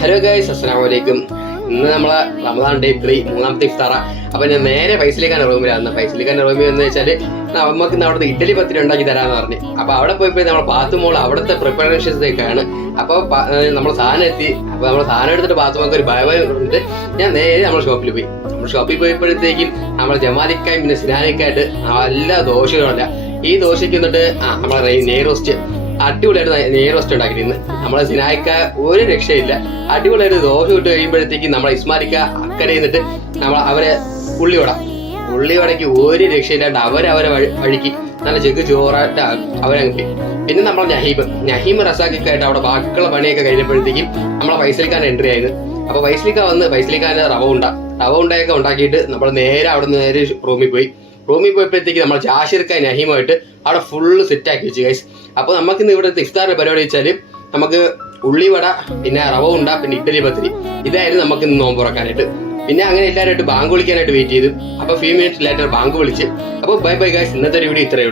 Hello guys, അസ്സലാമു അലൈക്കും. ഇന്ന് നമ്മളെ റമദാൻ ഡേ 3 മൂന്നാമത്തെ ഇഫ്താറ. അപ്പൊ ഞാൻ നേരെ ഫൈസലിഖാന്റെ റൂമിലാണ്. ഫൈസലിഖാന്റെ റൂമിൽ എന്ന് വെച്ചാല് നമുക്ക് ഇന്ന് അവിടുത്തെ ഇഡ്ഡലി പത്തിരി ഉണ്ടാക്കി തരാന്ന് പറഞ്ഞു. അപ്പൊ അവിടെ പോയപ്പോ നമ്മൾ പാത്തുമോൾ അവിടുത്തെ പ്രിപ്പറേഷൻസൊക്കെയാണ്. അപ്പൊ നമ്മൾ സാധനം എത്തി. അപ്പൊ നമ്മൾ സാധനം എടുത്തിട്ട് പാത്തുമോൾക്ക് ഒരു ഭയ പറഞ്ഞിട്ട് ഞാൻ നേരെ നമ്മൾ ഷോപ്പിൽ പോയി. നമ്മൾ ഷോപ്പിൽ പോയപ്പോഴത്തേക്കും നമ്മൾ ജമാലിക്കായും പിന്നെ സിനാനിക്കായിട്ട് നല്ല ദോശകളല്ല. ഈ ദോശയ്ക്ക് വന്നിട്ട് നമ്മളെ നെയ് റോസ്റ്റ് അടിപൊളിയായിട്ട് നെയ് റോസ്റ്റ് ഉണ്ടാക്കിയിരുന്നു. നമ്മളെ സിനായിക്ക ഒരു രക്ഷയില്ല. അടിപൊളിയായിട്ട് ദോശ ഇട്ട് കഴിയുമ്പോഴത്തേക്ക് നമ്മളെ ഇസ്മാലിക്ക അക്കരെ നിന്നിട്ട് അവരെ ഉള്ളിവടയ്ക്ക് ഒരു രക്ഷയില്ലാണ്ട് അവരെ വഴിക്ക് നല്ല ചെക്ക് ചോറായിട്ട് അവരങ്ങ് പോയി. പിന്നെ നമ്മൾ നഹീം റസാഖിക്കായിട്ട് അവിടെ ബാക്കിയുള്ള പണിയൊക്കെ കഴിഞ്ഞപ്പോഴത്തേക്കും നമ്മളെ ഫൈസലിഖാൻ എൻട്രി ആയിരുന്നു. അപ്പൊ ഫൈസലിഖാന്റെ റവ ഉണ്ടയൊക്കെ ഉണ്ടാക്കിയിട്ട് നമ്മൾ നേരെ അവിടെ നിന്ന് നേരെ റൂമിൽ പോയപ്പോഴത്തേക്ക് നമ്മൾ ജാഷിർക്കായി നഹീമായിട്ട് അവിടെ ഫുള്ള് സെറ്റാക്കി വെച്ചു ഗൈസ്. അപ്പോൾ നമുക്കിന്ന് ഇവിടുത്തെ ഇഫ്താറിന്റെ പരിപാടി വെച്ചാൽ നമുക്ക് ഉള്ളിവട, പിന്നെ റവ ഉണ്ട, പിന്നെ ഇഡ്ഡലി പത്തിരി, ഇതായിരുന്നു നമുക്ക് ഇന്ന് നോമ്പ് തുറക്കാനായിട്ട്. പിന്നെ അങ്ങനെ എല്ലാവരുമായിട്ട് ബാങ്ക് വിളിക്കാനായിട്ട് വെയിറ്റ് ചെയ്തു. അപ്പോൾ ഫ്യൂ മിനിറ്റ്സ് ലേറ്റർ ബാങ്ക് വിളിച്ച്. അപ്പോൾ ബൈ ഗൈസ്, ഇന്നത്തെ ഒരു വീഡിയോ ഇത്രയേ ഉള്ളൂ.